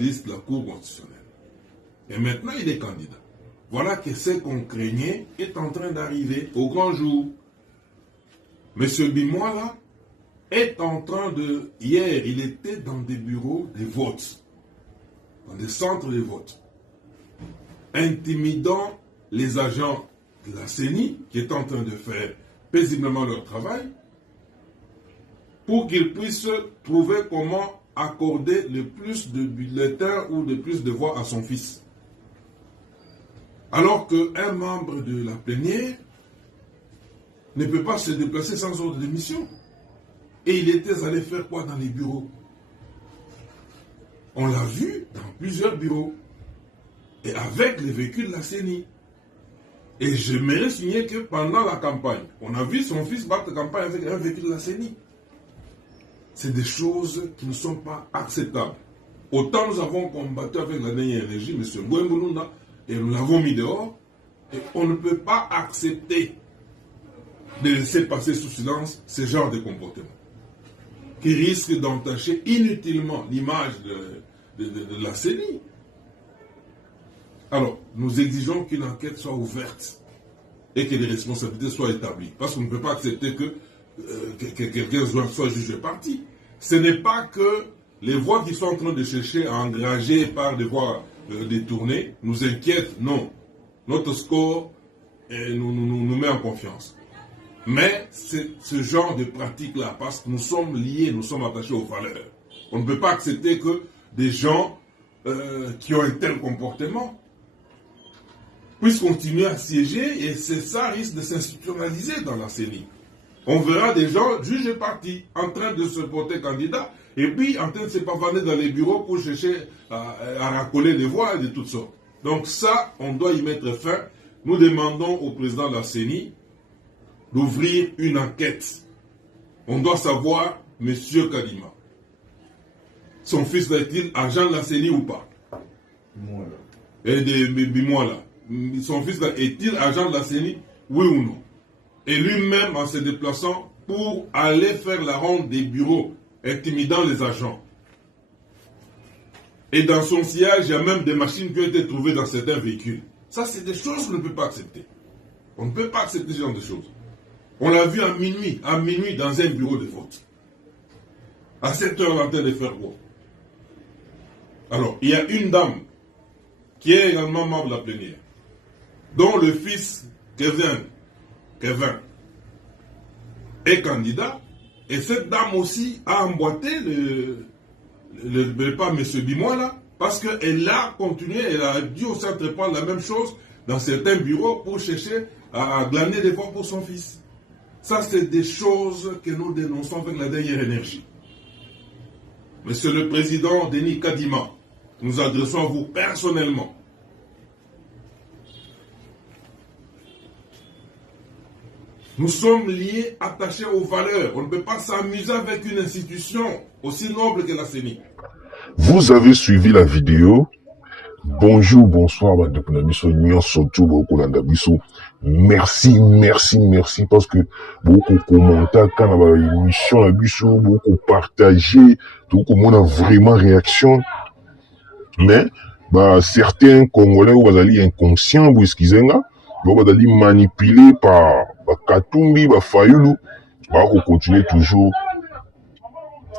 liste de la Cour constitutionnelle. Et maintenant, il est candidat. Voilà que ce qu'on craignait est en train d'arriver au grand jour. Monsieur Bimola est en train de... Hier, il était dans des bureaux de vote, dans des centres de vote, intimidant les agents de la CENI qui est en train de faire paisiblement leur travail pour qu'ils puissent trouver comment accorder le plus de bulletins ou le plus de voix à son fils. Alors qu'un membre de la plénière ne peut pas se déplacer sans ordre de mission. Et il était allé faire quoi dans les bureaux? On l'a vu dans plusieurs bureaux. Et avec les véhicules de la CENI. Et j'aimerais signer que pendant la campagne, on a vu son fils battre campagne avec un véhicule de la CENI. C'est des choses qui ne sont pas acceptables. Autant nous avons combattu avec la dernière énergie, M. Mbouemboulunda, et nous l'avons mis dehors, et on ne peut pas accepter de laisser passer sous silence ce genre de comportement qui risque d'entacher inutilement l'image de la CENI. Alors, nous exigeons qu'une enquête soit ouverte et que les responsabilités soient établies. Parce qu'on ne peut pas accepter que quelqu'un soit jugé parti. Ce n'est pas que les voix qui sont en train de chercher à engager par des voix détournées nous inquiètent, non. Notre score nous met en confiance. Mais c'est ce genre de pratique-là, parce que nous sommes liés, nous sommes attachés aux valeurs. On ne peut pas accepter que des gens qui ont un tel comportement puissent continuer à siéger, et ça risque de s'institutionnaliser dans la CENI. On verra des gens jugés partis, en train de se porter candidat, et puis en train de se pavaner dans les bureaux pour chercher à racoler les voix de toutes sortes. Donc ça, on doit y mettre fin. Nous demandons au président de la CENI d'ouvrir une enquête. On doit savoir, M. Kadima, son fils est-il agent de la CENI ou pas? Et de Bimola. Son fils est-il agent de la CENI, oui ou non? Et lui-même en se déplaçant pour aller faire la ronde des bureaux, intimidant les agents. Et dans son sillage, il y a même des machines qui ont été trouvées dans certains véhicules. Ça, c'est des choses qu'on ne peut pas accepter. On ne peut pas accepter ce genre de choses. On l'a vu à minuit dans un bureau de vote. À 7 heures, en train de faire quoi? Alors, il y a une dame qui est également membre de la plénière, dont le fils Kevin est candidat, et cette dame aussi a emboîté pas M. Bimola, parce qu'elle a continué, elle a dû aussi entreprendre la même chose dans certains bureaux pour chercher à glaner des voix pour son fils. Ça, c'est des choses que nous dénonçons avec la dernière énergie. Monsieur le Président Denis Kadima, nous adressons à vous personnellement. Nous sommes liés, attachés aux valeurs. On ne peut pas s'amuser avec une institution aussi noble que la CENI. Vous avez suivi la vidéo. Bonjour, bonsoir, merci parce que beaucoup commentaires quand on a une émission, beaucoup partagé, tout le monde a vraiment réaction. Mais certains Congolais ou inconscients, vous excusez moi, manipulés par Katumbi, Fayulu, continuer toujours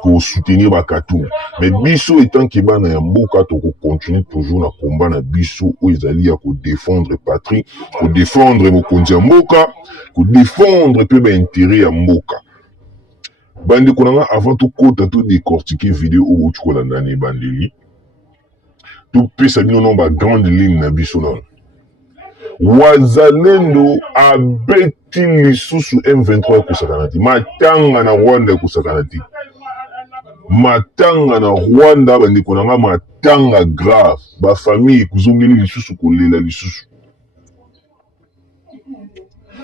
pour soutenir Katumbi. Mais biso étant que na mboka to continuer toujours na combat na biso où ils allaient à défendre patrie, pour défendre mokonzi mboka, pour défendre peu intérêt à mboka. Bande konanga avant tout kota tout décortiquer vidéo ou tu kola nani bandeli. Tout pesa bino no ba grande ligne na biso non. Wazalendo abeti lisusu M23 kusakanati. Matanga na Rwanda kusakanati. Matanga na Rwanda bandeko nanga matanga grave. Ba famille kuzongeli lisusu kolela lisusu.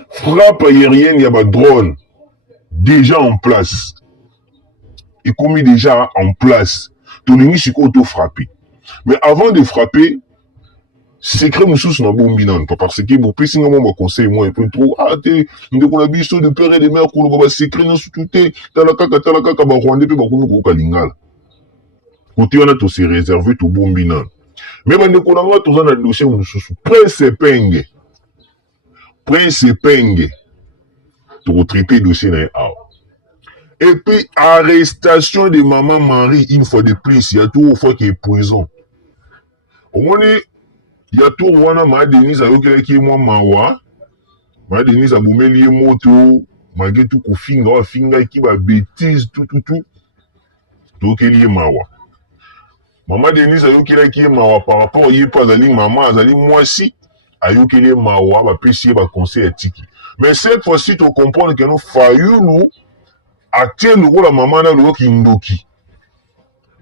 Frappe aérienne ya ba drone déjà en place. Et commis déjà en place. Tolingi siko auto frapper. Mais avant de frapper, secret moussus na bombi nan, parce que vous pouvez singa moi conseil moi un peu trop te ndeko na biso de père et de mère ko ba secret na sututé talaka ba Rwanda pe ba komi ko kalingala. côté wana to se réserver to bombi nano. Mais bandeko na nga toza na dossier mosusu Prince Penge to traiter dossier na awa. Et puis arrestation de maman Marie une fois de plus, il y a tout fois qui est prison. Au moins il y a tout wana ma Denise ayokelaki mwa mawa. Ma Denise abumeli ye moto, malgré tout kofinga finga ki ba bêtise tout. Tokeli ye mawa. Maman Denise ayokelaki ye mawa par rapport ye pas azali maman azali mwasi ayokeli ye mawa ba pesi ye ba conseil etiki. Mais cette fois-ci tu comprends que nous fayulu atie lokola maman na loko kindoki.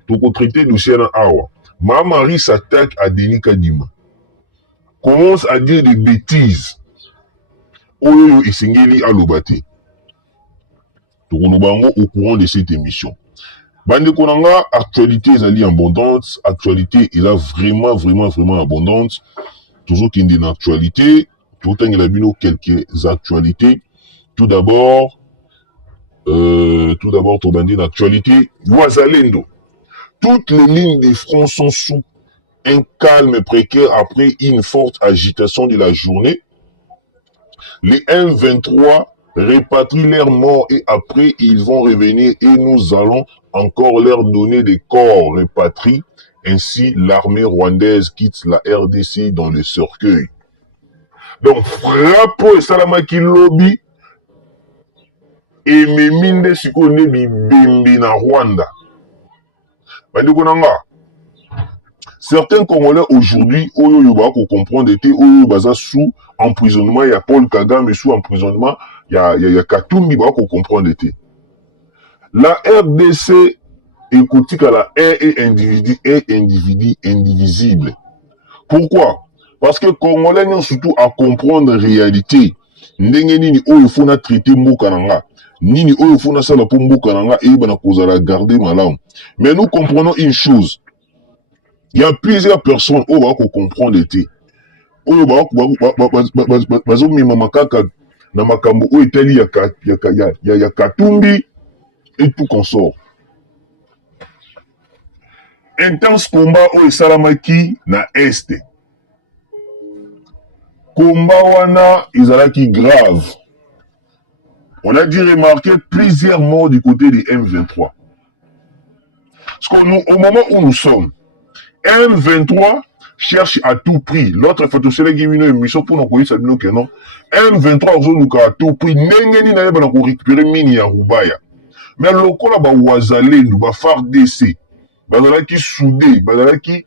Toko traiter dossier na awa. Ma Marie s'attaque à Denis Kadima. Commence à dire des bêtises. Oyo esengeli alobate. Tokonobango au courant de cette émission. Bande konanga, actualité ezali abondante, actualité est là vraiment abondante. Toujours qu'il y a une actualité, tout le temps quelques actualités. Tout d'abord, ton bandit d'actualité, Ouazalendo. Toutes les lignes de front sont sous un calme précaire après une forte agitation de la journée. Les M23 répatrient leurs morts et après ils vont revenir et nous allons encore leur donner des corps répatriés. Ainsi, l'armée rwandaise quitte la RDC dans le cercueil. Donc, frappe Salamaki lobby et meminde sikone bimbi na Rwanda. Certains Congolais aujourd'hui, oyo yoba ko comprendre était oyo baza sous emprisonnement, il y a Paul Kagame sous emprisonnement, il y a Katumbi ba ko comprendre était. La RDC écoute à la R et individu indivisible. Pourquoi? Parce que Congolais n'ont surtout à comprendre la réalité. Ndenge nini oyo fona traiter mboka nanga. Nini oyo fona sala po mboka nanga et bana kozala garder malamu. Mais nous comprenons une chose. Il y a plusieurs personnes qui vont comprendre l'été. Oyo bazo mima makaka na makambo o etali ya Katumbi et tout consort. Intense combat o esalamaki na Est. Combat wana ezalaki grave. On a dû remarquer plusieurs morts du côté des M23. Parce qu'au moment où nous sommes, M23 cherche à tout prix. L'autre fois, c'est une émission pour nous connaître que non. M23 à tout prix. N'engeni na yeba na ko récupérer mini ya Rubaya. Mais lokola ba Ouazalendo, ba FARDC, bazalaki soudé, bazalaki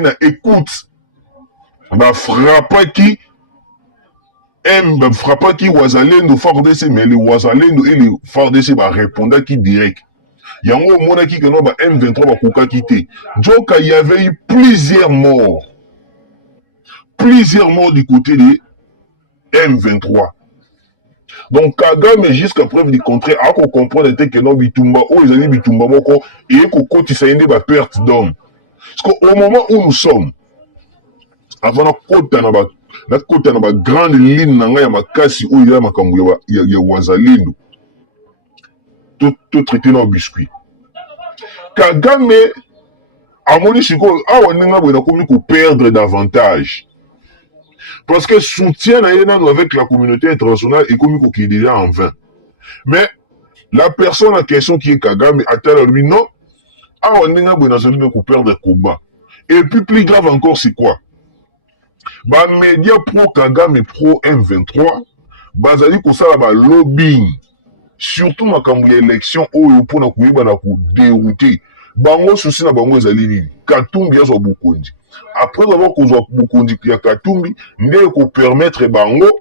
na écoute, ba frappaki Ouazalendo FARDC, mais les Ouazalendo et les FARDC ba répondaki direct. Yango monaki que non ba M23 ba koka quitté. Donc il y avait eu plusieurs morts du côté des M23. Donc Kagame jusqu'à preuve du contraire a ko comprendre que non bitumba o ils allaient bitumba moko et ko kotisa yende ba perte d'homme. Parce qu'au moment où nous sommes avant na kota na ba grande ligne nanga ya makasi o ya makambo ya Ouazalendo. Tout traité dans biscuit. Kagame a moni siko awa nenga boina komi ko perdre davantage. Parce que soutien avec la communauté internationale est comme qu'il est en vain. Mais la personne en question qui est Kagame a lui non, awa nenga boina soli ko perdre combat. Et puis plus grave encore c'est quoi? Ba média pro Kagame et pro M23 bazali ko sala ba lobbying. Surtout makambo ya élection oyo pona kuyeba na ko dérouter. Bango souci na bango ezali nini? Katumbi azo Bukondi. Après avoir kozwa Bukondi ya Katumbi, nde ko permettre bango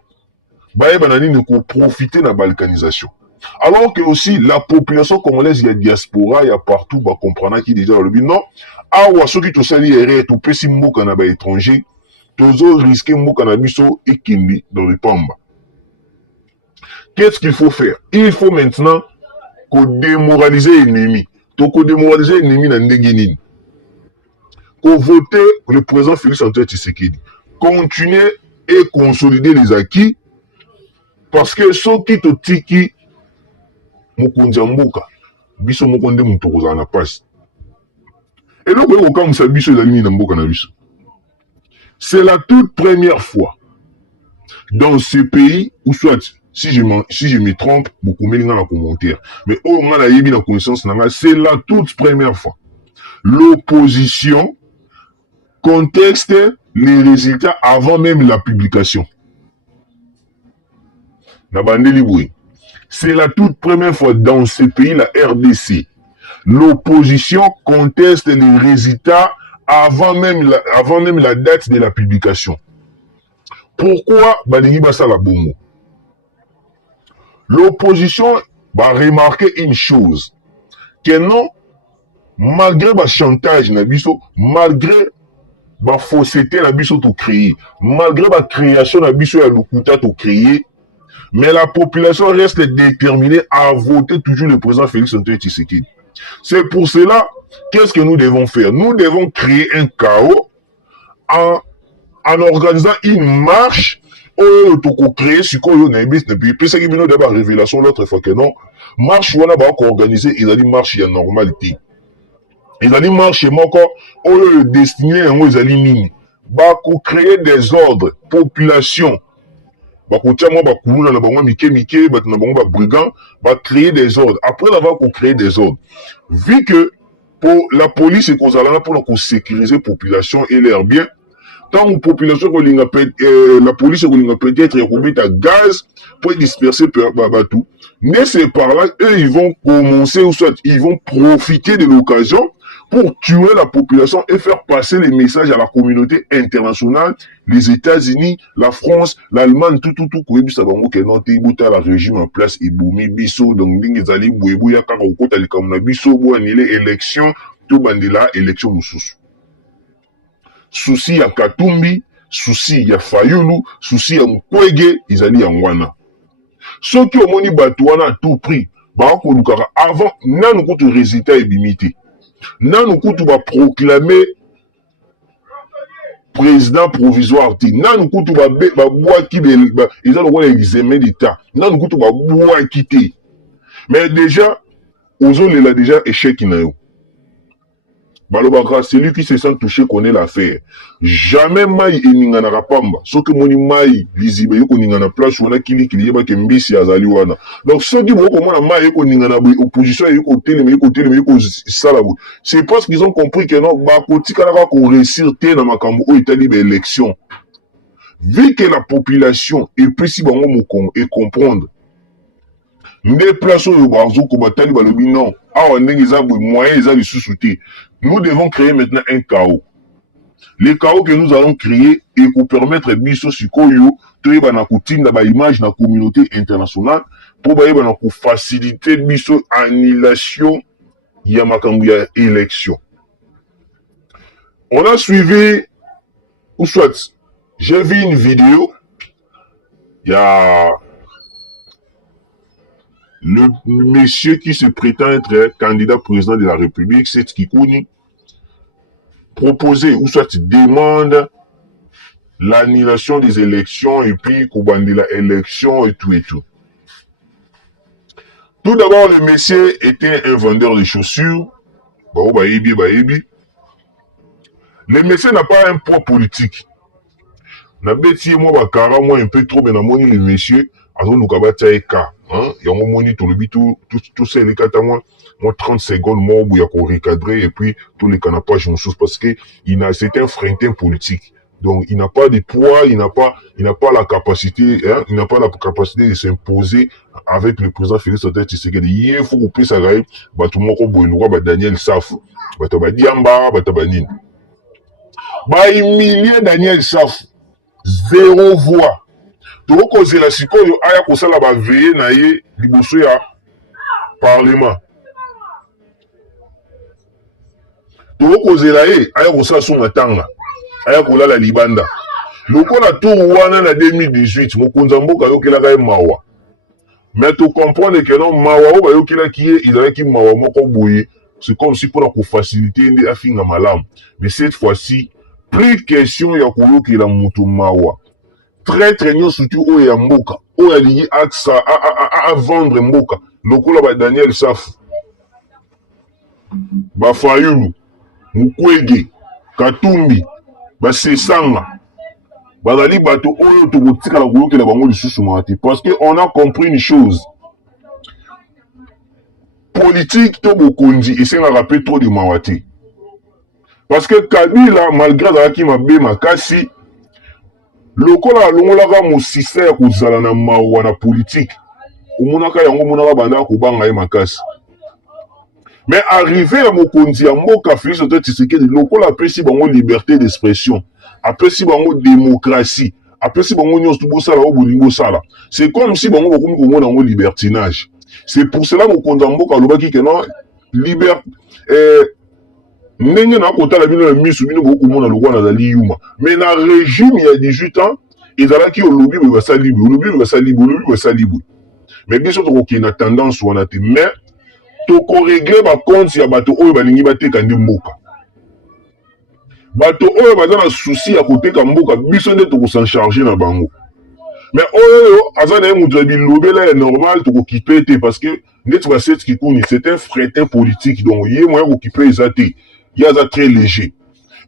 baeba na nini ko profiter na balkanisation. Alors que aussi la population congolaise ya diaspora ya partout ba comprendre qui déjà le non awa soki to sali erreur to pesi mboka na ba étranger, tozo risquer mboka na biso ekindi dans le pamba. Qu'est-ce qu'il faut faire? Il faut maintenant démoraliser l'ennemi. Donc, démoraliser l'ennemi dans Ndengenine. Pour voter le président Félix Antoine Tshisekedi. Continuer et consolider les acquis. Parce que ceux qui te tiki Mukundiambuka. biso moko nde moto kozala na pasi. Et donc okokamwisa biso ezali nini na mboka na biso. C'est la toute première fois dans ce pays, ou soit, si je me trompe, beaucoup met dans la commentaire. Mais au moins, la yébi la connaissance, c'est la toute première fois. L'opposition contexte les résultats avant même la publication. C'est la toute première fois dans ce pays, la RDC. L'opposition conteste les résultats avant même la date de la publication. Pourquoi Balingi Basala Bongo? L'opposition va remarquer une chose, que non, malgré le chantage, malgré la fausseté, tout créé, malgré la création, tout créé, mais la population reste déterminée à voter toujours le président Félix Antoine Tshisekedi. C'est pour cela, qu'est-ce que nous devons faire? Nous devons créer un chaos en organisant une marche pour créer ce qu'on a mis depuis. Puis c'est qu'il y a une révélation l'autre fois que non. Marche on a organisé, ils ont dit marche en normalité. Ils ont dit marche encore destiné à ils ont dit mini. Pour créer des ordres, population. Créer des ordres. Après l'avoir créé des ordres, vu que pour la police et pour sécuriser la population et l'air bien, tant la population la police peut-être à gaz pour disperser tout. Mais c'est par là, eux ils vont commencer ou soit ils vont profiter de l'occasion pour tuer la population et faire passer les messages à la communauté internationale, les États-Unis, la France, l'Allemagne, tout, la régime en place, et boumi, biso, donc, dingezali, bouébouya, karoko, talikamuna, biso, bouanile, élection, tout bandila, élection, moussous. Souci ya Katumbi, souci ya Fayulu, souci ya Mkwege, izali ya Mwana. Ceux qui ont moni batouana à tout prix, avant, nan nous résultat et bimité. Nan nous va proclamer président provisoire. Nan nous va boire qui ils ont le examen d'état. Nan nous va boire quitter. Mais déjà, aux autres, il a déjà échec na yo. Balobaka, celui qui se sent touché connaît l'affaire. Jamais maï et ningana rapamba. Sauf que moni maï, visible, yoko ningana place, wana kili yeba kembisi azali wana. Donc, ceux qui vont comment maï yoko ningana opposition, yoko télé, yoko salabou. C'est parce qu'ils ont compris que non, bah, koti kanaka qu'on réussir té na makambo, ou itali élection. Vu que la population est plus bango mokong et comprendre. Nous plaçons le barzo kobatali balobi non. Ah, on est moyen, ils ont sous-souté. Nous devons créer maintenant un chaos. Le chaos que nous allons créer et pour permettre biso sikoyo to ba na kutinda ba image na communauté internationale pour ba na ko faciliter biso annulation ya makambo ya élection. On a suivi ou soit j'ai vu une vidéo il y a le monsieur qui se prétend être candidat président de la République, c'est Kikouni, proposer ou soit demande l'annulation des élections et puis Koubandi la élection et tout et tout. Tout d'abord, le monsieur était un vendeur de chaussures. Le monsieur n'a pas un poids politique. Na bêtise, moi, un peu trop, mais le monsieur, hein, il y a un moment tout ça, les 4 mois, 30 secondes, moi, où il y a qu'on recadrer, et puis, tous les canapages, parce que, c'est un frintin politique. Donc, il n'a pas de poids, il n'a pas la capacité, hein, il n'a pas la capacité de s'imposer avec le président Félix Antoine Tshisekedi. Il faut couper ça, tout le monde, Daniel Saf, Diamba, Nin. Humilier Daniel Saf, 0 voix. Tokokozela la sikoyo aya kosala ba veiller na ye liboso ya parlement. Tokokozela ye aya kosala son matanga. Aya kolala libanda. Lokola tour wana na 2018 mokonza mboka yokelaka ye mawa. Mais tu comprends que non mawa o bayokela ki ye izalaki mawa moko boye. C'est comme si pour la faciliter ndi afinga malam. Mais cette fois-ci, plus question ya koyokela mutu mawa. Très nyo surtout o ya mboka o ya lié à vendre mboka lokola ba Daniel Saf Bafayulu, Mukwege, Katumbi, Basesanga, bazali bato oyo tokotika la koyokela bango lisusu mati parce que on a compris une chose. Politique to bokonzi esengaka pe trop de mawa te. Parce que Kabila malgré azalaki mabe makasi lokola alongolaka mosisa ya kozala na mawa na politique omonaka yango omonaka bandaka kobanga ye makasi. Mais arrivé à mokonzi ya mboka Félix Antoine Tshisekedi lokola apesi bango liberté d'expression, apesi bango démocratie, apesi bango nyonso tobosala oyo bolingi osala, c'est comme si bango bakomi komona yango libertinage. C'est pour cela mokonzi ya mboka alobaki ke non ndenge na kotala bino na misu bino bokomona lokola nazali yuma, mais na régime ya 18 ans ezalaki olobi boye basali boye, olobi boye basali boye, olobi boye basali boye. Mais biso tokokende na tendance wana te, mais tokoregle bakonti ya bato oyo balingi bateka nde mboka. Bato oyo baza na souci ya koteka mboka biso nde tokosan charge na bango. Mais oyo aza na ye moto ya bilobela ya normal tokokipe te parce que ndeti baseti kikuni c'est un fretin politique donc ye moya kokipe eza te, ye aza très léger.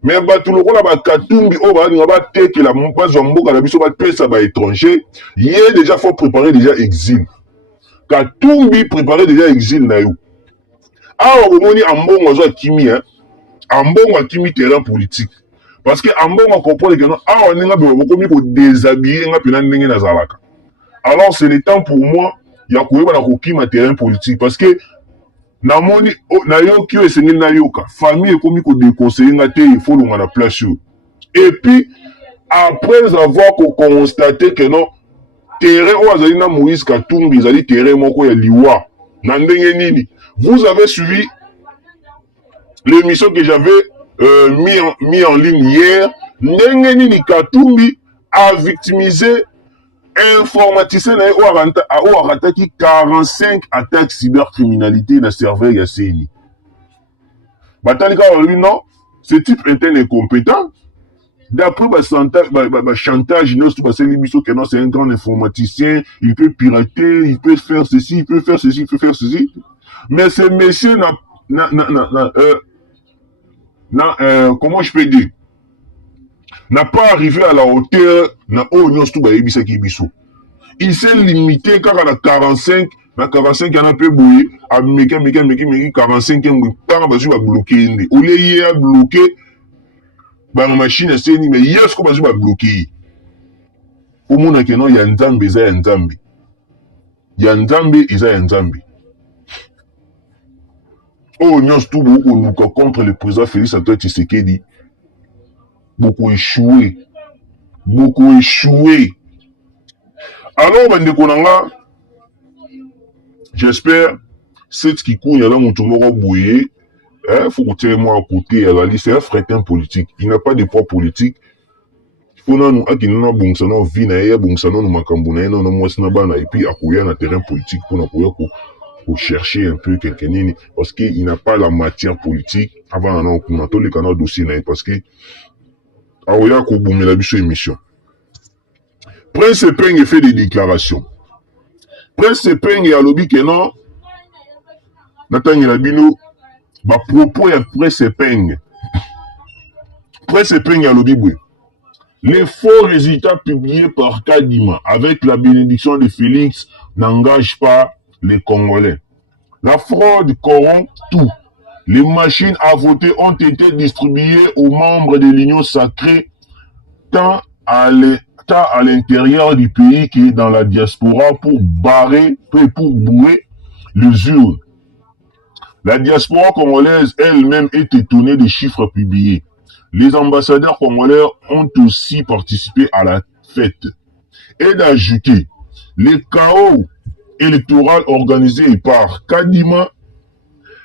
Mais bato lokola bakatumbi oyo balinga batekela bazwa mboka na biso bapesa baétranger, ye déjà faut préparer déjà exil. Katumbi préparer déjà exil na yo. Awa bomoni ambongo azo akimi ambongo akimi terrain politique parce que ambongo comprendre que non awa ninga bokomi ko déshabiller nga pena ndenge nazalaka. Alors c'est le temps pour moi ya koyeba na kokima terrain politique parce que namoni na yo ki esengeli na yoka famille ekomi ko déconseiller nga te il faut longa na place yo. Et puis après avoir constaté que non terrain oyo azali na Moïse Katumbi ezali terrain moko ya liwa na ndenge nini. Vous avez suivi l'émission que j'avais mis en ligne hier. Ndenge nini Katumbi a victimisé informaticien na oyo arataki 45 attaques cybercriminalité na serveur ya CENI. Batali ka balobi non, ce type interne est compétent. D'après chantage, c'est un grand informaticien, il peut pirater, il peut faire ceci, il peut faire ceci, il peut faire ceci. Mais ce monsieur comment je peux dire, n'a pas arrivé à la hauteur il s'est limité car à la 45, na 45 y en a peu bouillé, à meki 45 par bazu va bloquer. Au lieu y a bloqué, la machine c'est ni mais yes ko bazu va bloquer. Au monde que non y a nzambe za ya nzambe. Ya nzambe eza ya nzambe. Oh, nous tout beaucoup contre le président Félix Antoine Tshisekedi. Beaucoup échoué. Beaucoup échoué. Alors, Bandekonanga, j'espère, c'est ce qui coule, là, mon tournoi bouillé. Il faut que moi à côté, c'est un fretin politique. Il n'a pas de poids politique. Il faut que nous ayons bon sanon vie na bon sanon nous makambuna non moi sinabana et puis accueillir un terrain politique pour pour chercher un peu quelqu'un parce qu'il n'a pas la matière politique avant non qu'on tous les canaux dossier parce que aoya ko boumela biso émission. Prince Peng fait des déclarations. Prince Peng a lobby que non Nathan Yalabino ba propos ya Prince Peng. Prince Peng a lobby boui. Les faux résultats publiés par Kadima avec la bénédiction de Félix n'engagent pas les Congolais. La fraude corrompt tout. Les machines à voter ont été distribuées aux membres de l'Union sacrée tant à l'intérieur du pays que dans la diaspora pour bourrer les urnes. La diaspora congolaise elle-même est étonnée des chiffres publiés. Les ambassadeurs congolais ont aussi participé à la fête. Et d'ajouter, les chaos électoral organisé par Kadima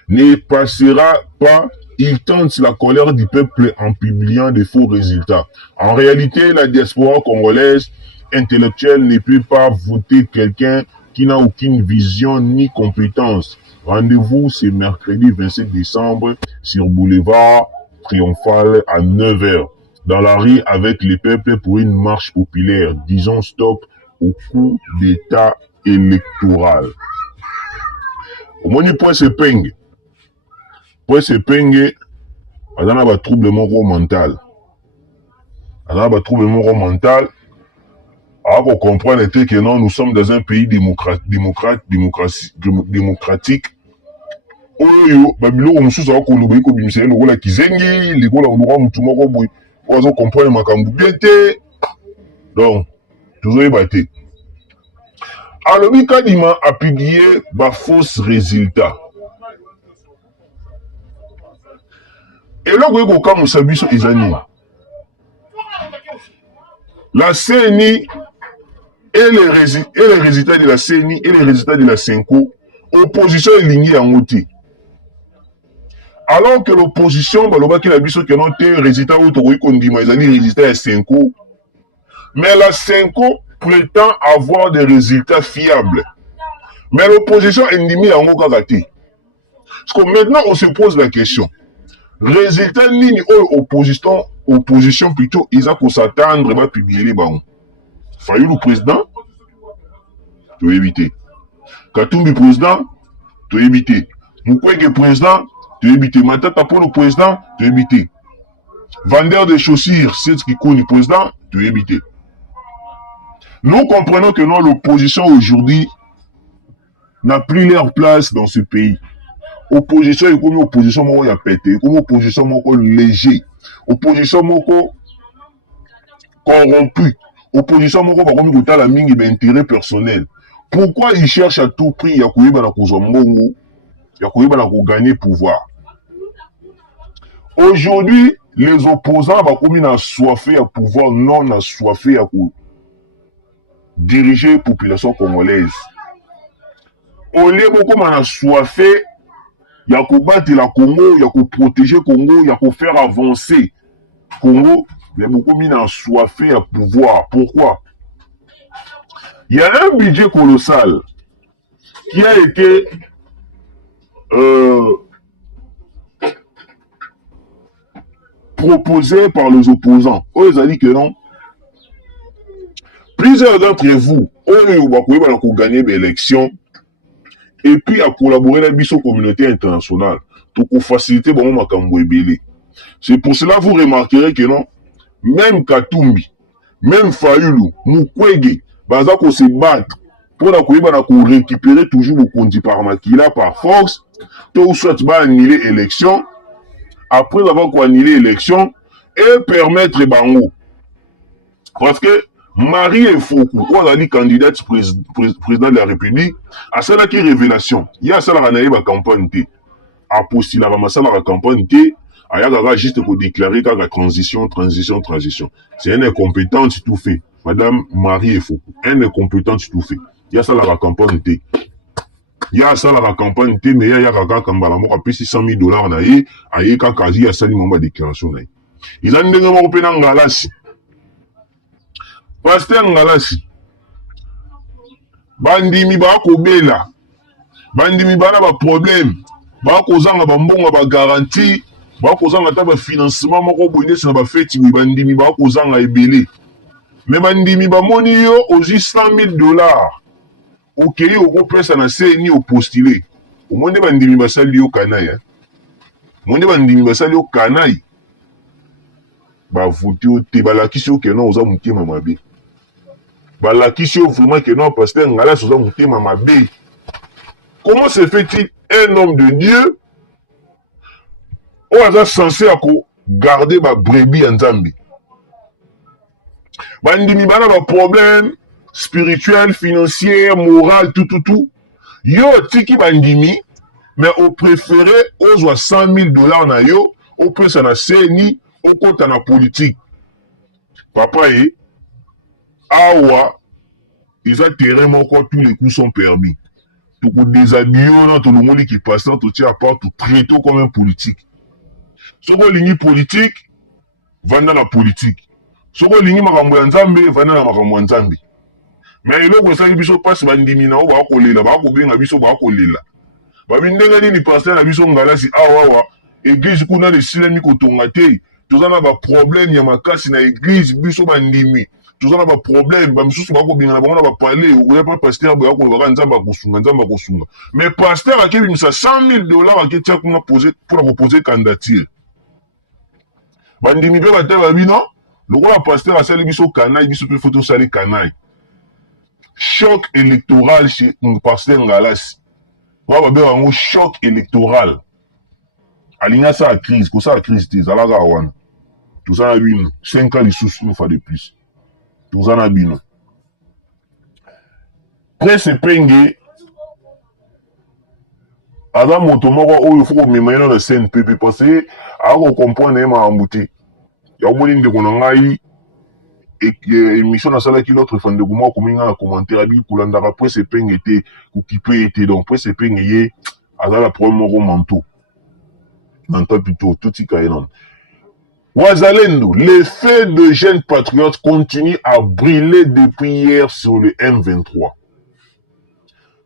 ne passera pas. Il tente la colère du peuple en publiant des faux résultats. En réalité, la diaspora congolaise intellectuelle ne peut pas voter quelqu'un qui n'a aucune vision ni compétence. Rendez-vous ce mercredi 27 décembre sur Boulevard Triomphal à 9h dans la rue avec les peuples pour une marche populaire. Disons stop au coup d'état électoral. Au moins, point c'est Peng. po sepenge azana ba trouble moko mental. Azana ba trouble moko mental. Alors qu'on comprenne que non, nous sommes dans un pays démocratique. Oyo babilo mususu akoloba iko bimisele lokola kizengi likola oluka mutu moko boy ozo comprendre makambu bien te. Donc tozoyeba te. Alobi Kadima a publié ba fausse résultat. Eloko eko kamusa biso ezani. La CENI et les résultats de la CENI et les résultats de la CENCO, opposition est lignée en outil. Alors que l'opposition, qui a dit que non, les résultats où les résultats de CENCO, mais la CENCO prétend avoir des résultats fiables. Mais l'opposition est lignée en outil. Parce que maintenant, on se pose la question. Résultats ligne opposition plutôt, ils ont s'attendre à publier les ballons. Fayou le président, tu veux éviter. Katumbi président, tu veux éviter. Mukwege président, tu veux éviter. Matata pour le président, tu veux éviter. Vendeur de chaussures, c'est ce qui connaît le président, tu veux éviter. Nous comprenons que non, l'opposition aujourd'hui n'a plus leur place dans ce pays. Opposition, il y a comme opposition moko ya pété, comme opposition moko léger, opposition moko corrompu, opposition moko ba komi kotala mingi ba intérêt personnel. Pourquoi ils cherchent à tout prix ya koyeba na kozwa mbongo, ya koyeba na ko gagner pouvoir? Aujourd'hui, les opposants ba komi na soifé à pouvoir, non na soifé à diriger la population congolaise. Au lieu beaucoup na soifé il y a qu'à battre la Congo, il y a qu'à protéger Congo, il y a qu'à faire avancer Congo. Mais beaucoup mis en soifé à pouvoir. Pourquoi? Il y a un budget colossal qui a été proposé par les opposants. Ils ont dit que non. Plusieurs d'entre vous ont gagné l'élection. Et puis à collaborer avec la communauté internationale pour faciliter bon makambo ebele. C'est pour cela que vous remarquerez que non, même Katumbi, même Fayulu, Mukwege, baza ko se battre pour récupérer toujours le compte par Makila par force, tout soit ba annuler l'élection, après avoir annulé l'élection et permettre bango. Parce que Marie et Foucault, quand elle est candidate président de la République, à celle qui est révélation. Il y a celle qui a campagne. À postuler la campagne, il y a juste pour déclarer que la transition. C'est une incompétence tout fait. Madame Marie et Foucault, une incompétence tout fait. Il y a ça la campagne. Il y a ça la campagne, mais il y a quelqu'un qui a payé $600,000. Il y a quelqu'un qui a sali ma déclaration. Ils ont dit que Pasteur Ngalasi, bandimi ba kobela, bandimi ba na ba problème, ba kozanga ba mbongo ba garantie, ba kozanga ta ba financement moko boyne na ba feti bandimi ba kozanga ebele. Mais bandimi ba moni yo ozi $100,000. Okay, oko pesa na CENI au postuler. Au monde bandimi ba sali yo kanai. Monde bandimi ba sali yo kanai. Ba voter o te balakisi yo ke non oza mutima mabe. Balakisi yo vraiment que non, pasteur Ngalasi oza mutima mabe. Comment se fait-il un homme de Dieu ou est censé garder ma brebis en Nzambe? Bandimi bana ba problème spirituel, financier, moral, tout. Yo tiki bandimi, mais au préféré ozwa $100,000 na yo, au pesa na CENI, au compte na politique. Papa awa, ils ont terrain moko, tous les coups sont permis. Tout coup déshabillé, tout le monde qui passe, tout tient à part, tout traité comme un politique. Ce qu'on ligne politique, va dans la politique. Ce qu'on ligne makambo ya Nzambe, va dans la makambo ya Nzambe. Mais il y a des gens qui biso passe bandimi na ba kolela, ba ko benga biso ba kolela. Ba bindenga ni pasteur na biso Ngalasi awa, église kuna de silemi ko tonga te. Tozana ba problème ya makasi na église biso bandimi. toza na ba problème ba misusu bako bingana bango na ba parler oya pa pasteur ba ko baka nzamba ko sunga mais pasteur akebimisa $100,000 aketia kuna poser pour proposer candidature bandimi pe batela bino lokola pasteur asali biso kanai biso pe photo sali kanai choc électoral chez pasteur Ngalas wa ba be bango choc électoral alinga sa crise ko sa crise te zalaka wana tozana bino 5 ans lisusu une fois de plus tozana bino Prince Penge aza moto moko oyo faut komema ye na CNPP parce que akokomprendre ye makambo te ya omoni ndeko na ngai émission nasalaki l'autre fois ndeko moko akomi nga na commentaire abi kolandaka Prince Penge te kokipe ye te donc Prince Penge ye aza la problème moko manto plutôt totika ye nono Wazalendo, l'effet de jeunes patriotes continue à brûler depuis hier sur le M23.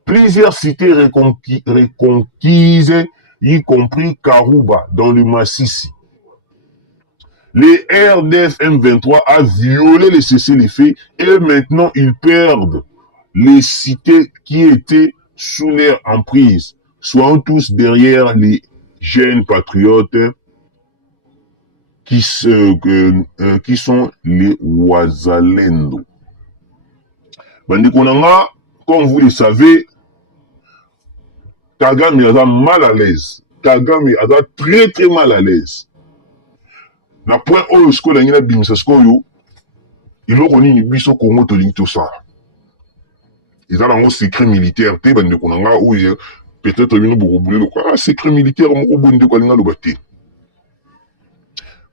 Plusieurs cités reconquises, y compris Karouba, dans le Massissi. Les RDF M23 a violé les cessez-le-feu et maintenant ils perdent les cités qui étaient sous leur emprise, soit tous derrière les jeunes patriotes qui sont les Wazalendo. Bandikonanga, comme vous le savez, Kagame a mal à l'aise. Kagame a très très mal à l'aise. Na point oyo sko la ngina bimisa sko yo, iloko nini biso Congo tolingi to ça. Ils ont un secret militaire, te bandikonanga oyo peut-être bino bokobule ko secret militaire moko bonde ko linga lobate.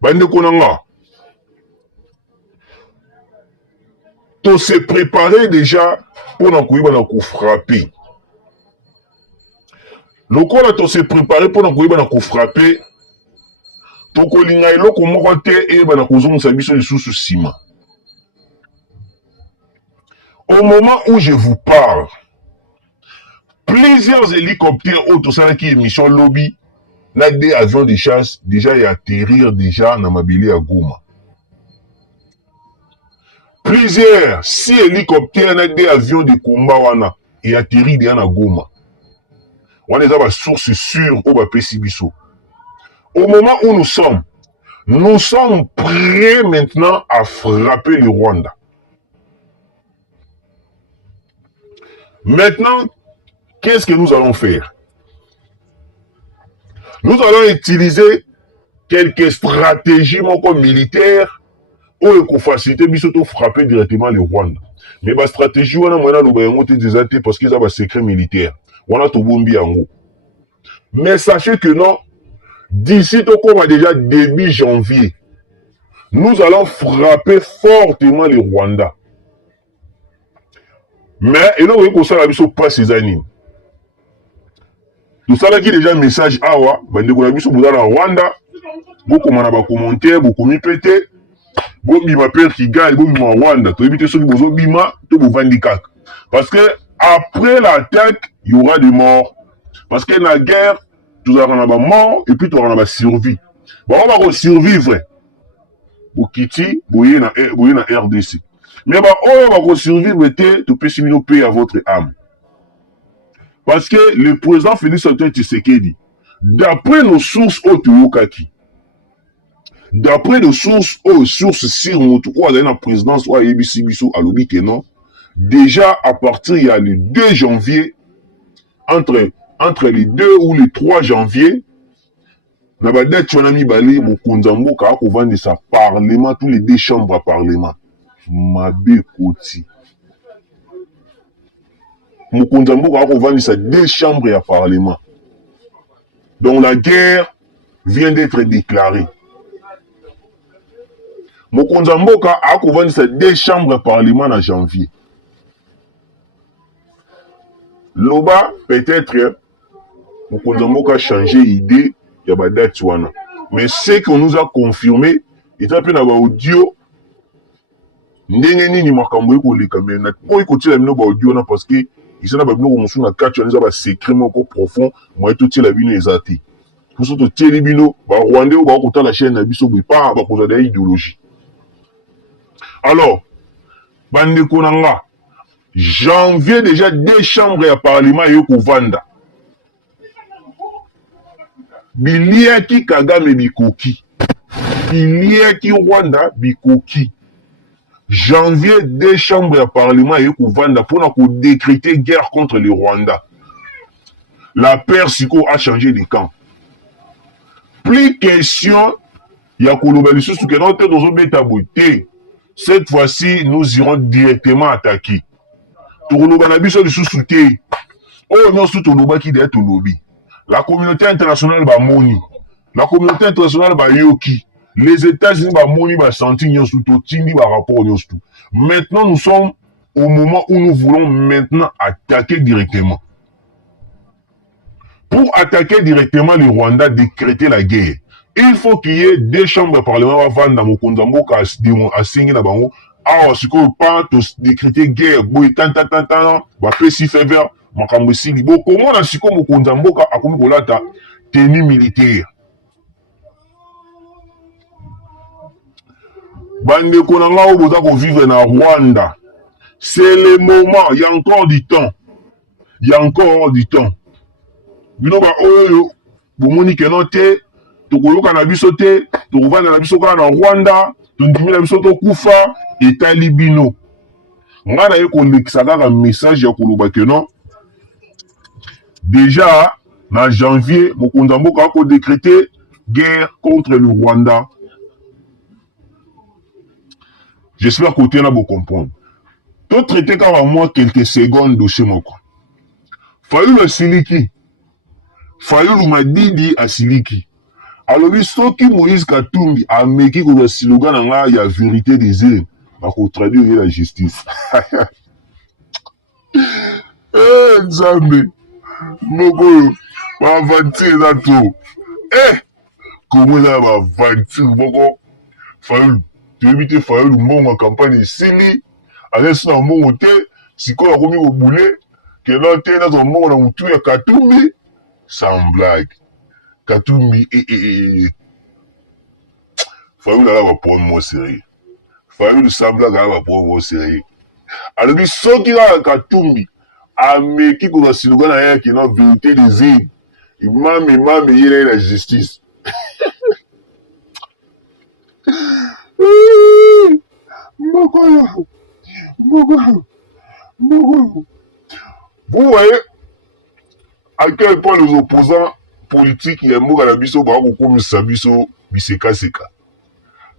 Bande konanga, to se préparer déjà pour nous frapper. Lokola to se préparer pour nous frapper. To kolinga eloko moko te e bana kozonga biso lisusu sima. Au moment où je vous parle, plusieurs hélicoptères autosalaki émission lobby na des avions de chasse déjà et atterrir déjà na mabili à Goma. Plusieurs 6 hélicoptères na des avions de combat wana et atterrir déjà na Goma. On est à la source sûre au bapesi biso. Au moment où nous sommes prêts maintenant à frapper le Rwanda. Maintenant, qu'est-ce que nous allons faire? Nous allons utiliser quelques stratégies militaires pour faciliter biso frapper directement le Rwanda. Mais la stratégie wana mwana loba yango te déjà te parce qu'ils ont un secret militaire. Wana to bombi yango. Mais sachez que non, d'ici déjà début janvier, nous allons frapper fortement le Rwanda. Mais et là vous ça la biso pas ces années. Tout ça là qui déjà message awa bande ko biso bozala Rwanda beaucoup mana ba commentaire beaucoup mi pété bombi ma père qui gagne bombi ma Rwanda to éviter ceux qui bozo bima to bo vandikak parce que après l'attaque il y aura des morts parce que la guerre tout ça on a mort et puis tout on a survie bon on va survivre bokiti boye na RDC mais bah on va survivre té to pessimino paix à votre âme. Parce que le président Félix Antoine Tshisekedi, d'après nos sources Otoyokaki, d'après nos sources sur notre la présidence ou ABC Biso à l'Obi Kenon, déjà à partir il y a le 2 janvier, entre les 2 ou les 3 janvier, Nabada Tchonami Bale, Mokonzambo, Kako vendre sa parlement, tous les 2 chambres à parlement. Mabe Koti. Mokonzambo a revendu sa 2 chambres à parlement. Donc la guerre vient d'être déclarée. Mokonzambo a revendu sa 2 chambres à parlement en janvier. Loba, peut-être, Mokonzambo a changé d'idée, il y a pas date. Mais ce qu'on nous a confirmé, il y a un audio. Ndenge nini makambo eko leka mena po eko tila bino ba audio na parce que isana ba bino ko na kati ya ba secret moko profond mo eto tila bino ezati pour surtout tili bino ba Rwandais ba ko tala chaîne na biso ba ko za idéologie. Alors Bande konanga. Janvier déjà 2 chambres ya parlement yoko vanda. Biliaki Kagame bikoki. Biliaki Rwanda bikoki. Janvier 2 chambres ya parlement yoko vanda pour décréter guerre contre le Rwanda. La Persiko a changé de camp. Plus question ya koloba lisusu ke non te dozo beta bote. Cette fois-ci, nous irons directement attaquer. Toloba na biso lisusu te. Oh non, sous toloba ki de tolobi. La communauté internationale ba moni. La communauté internationale ba yoki. Les États-Unis ba moni ba senti nyonsu to tindi ba rapport nyonsu. Maintenant, nous sommes au moment où nous voulons maintenant attaquer directement. Pour attaquer directement le Rwanda, décréter la guerre, il faut qu'il y ait 2 chambres de parlement avant dans mon Konzamboka à signer la bango. Ah, ce qu'on pas décréter guerre, boy tant, bah si février, ma kambosi libo. Comment on a si comme Konzamboka a comme kolata tenue militaire. Bande konanga au boza ko vivre na Rwanda. C'est le moment, il y a encore du temps. Il y a encore du temps. Bino ba oyo bomoni ke non te tokoloka na biso te tokovanda na biso kaka na Rwanda tondimi na biso tokufa etali bino nga na ye kolekisa kaka message ya koloba ke non déjà na janvier mokonzi ya mboka akodécréter guerre contre le Rwanda. J'espère que tu as beau comprendre. To traiter kaka moi quelques secondes dossier moko fayu le siliki Fayulu Madidi asiliki. Alors, soki Moïse Katumbi a meki ko slogan nga ya vérité des îles, ba ko traduire la justice. Eh, Nzambe. Moko ba aventure na to. Comment ça va aventure moko? Fayulu, tu éviter Fayulu mbongo campagne sili. Allez na mbongo te, siko ya komi ko boule, ke na te na mbongo na mutu ya Katumbi. Sans blague. Katumbi Fayulu va prendre moi sérieux. Fayulu sans blague va prendre moi sérieux. Alors bi soki la Katumbi ameki ko slogan na yake na vérité des îles. Imam yele la justice. Moko. Vous voyez à quel point les opposants politiques y a mboka na biso ba ko komisa biso biseka.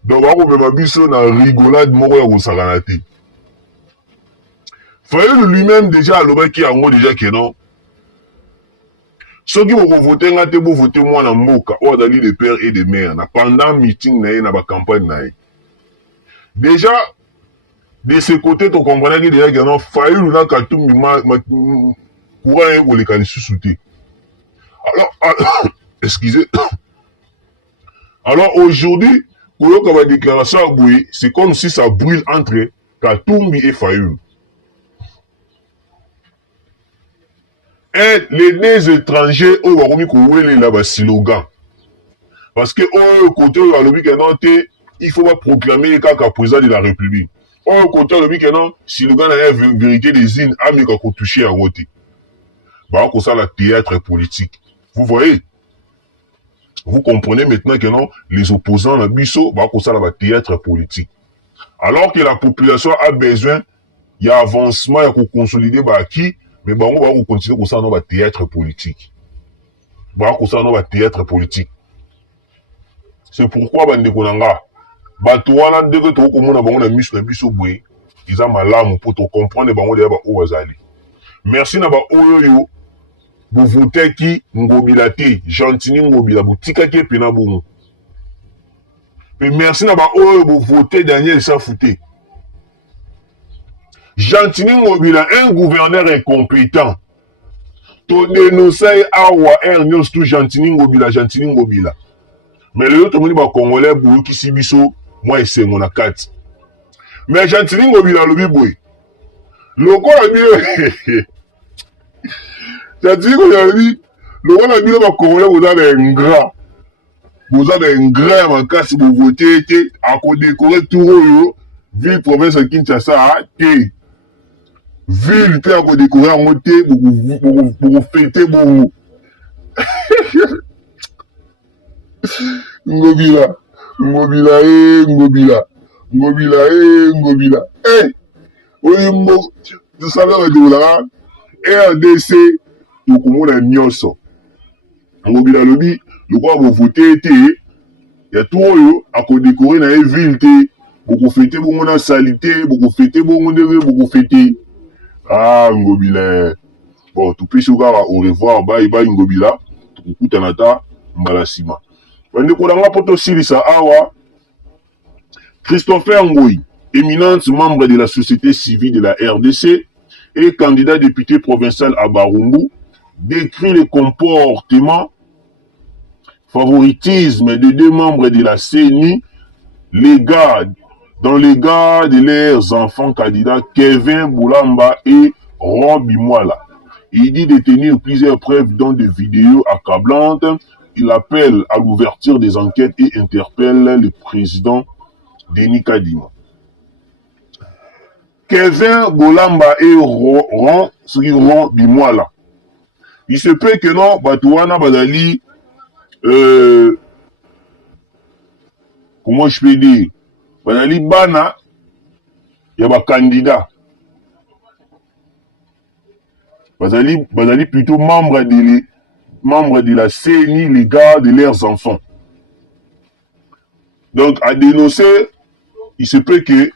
Donc ba ko mema biso na rigolade moko ya kosakana te. Fayulu lui-même déjà alobaki yango déjà que non. Soki boko voter nga te bo voter moi na mboka o azali les pères et les mères na pendant meeting na ye na ba campagne na ye. Déjà de ce côté tu comprenais que déjà que non Fayulu na Katumbi courant est pour les canissous sautés. Alors, excusez. Alors aujourd'hui, pour la déclaration à Boué, c'est comme si ça brûle entre Katumbi et Fayulu. Et les 2 étrangers, au Waromi Kouwele là-bas, slogan. Parce que au côté de la lobby il faut pas proclamer le cas président de la République. Au côté de la lobby slogan a une vérité des îles, à me toucher à voter. Bah, comme ça, la théâtre politique. Vous voyez? Vous comprenez maintenant que non, les opposants, la biso, bah, comme ça, la théâtre politique. Alors que la population a besoin, il y a avancement, il y a consolider, bah, qui, mais bah, on va continuer comme ça, dans le théâtre politique. Bah, comme ça, dans le théâtre politique. C'est pourquoi, bah, ndekonanga, bah, toi, là, dès que tu as commencé à bah, on a mis sur la biso, boué, ils ont mal pour te comprendre, bah, on est bah, où azali. Merci, na bah, oyo, vous votez qui ngobila te gentini ngobila butika ki pena bongo mais merci na ba oyo vous votez Daniel Safouté gentini ngobila un gouverneur incompétent to dénoncer awa news tout gentini ngobila mais le autre moni ba congolais boyo ki sibiso moi esengo na kati mais gentini ngobila lobi boy lokola bi c'est-à-dire qu'on a dit, le roi a dit que Congolais, vous avez un grand. Vous avez un grand en cas si vous votez, à décorer tout, ville province ya Kinshasa te ville te akodécorer yango te bokofete bongo ngobila oyo tosalaka dekolaka RDC tokomona nyonso ngobila alobi lokola bovote te ya to oyo akodécorer na ye ville te bokofete bongo na sali te bokofete bongo ndenge bokofete ngobila bon topesi kaka au revoir bai ngobila tokokutana ta mbala nsima bandeko na nga mpo tosilisa awa Christopher Ngoyi, éminente membre de la société civile de la RDC et candidat député provincial à Barumbu, décrit le comportement favoritisme de deux membres de la CENI dans les gars de leurs enfants candidats Kevin Boulamba et Robi Mwala. Il dit détenir plusieurs preuves dont des vidéos accablantes. Il appelle à l'ouverture des enquêtes et interpelle le président Denis Kadima. Kevin Boulamba et Robi Mwala. Il se peut que non, Batouana Badali, comment je peux dire, Badali Bana, il y a un candidat. Badali plutôt membre de la CENI, les gars de leurs enfants. Donc, à dénoncer, il se peut que,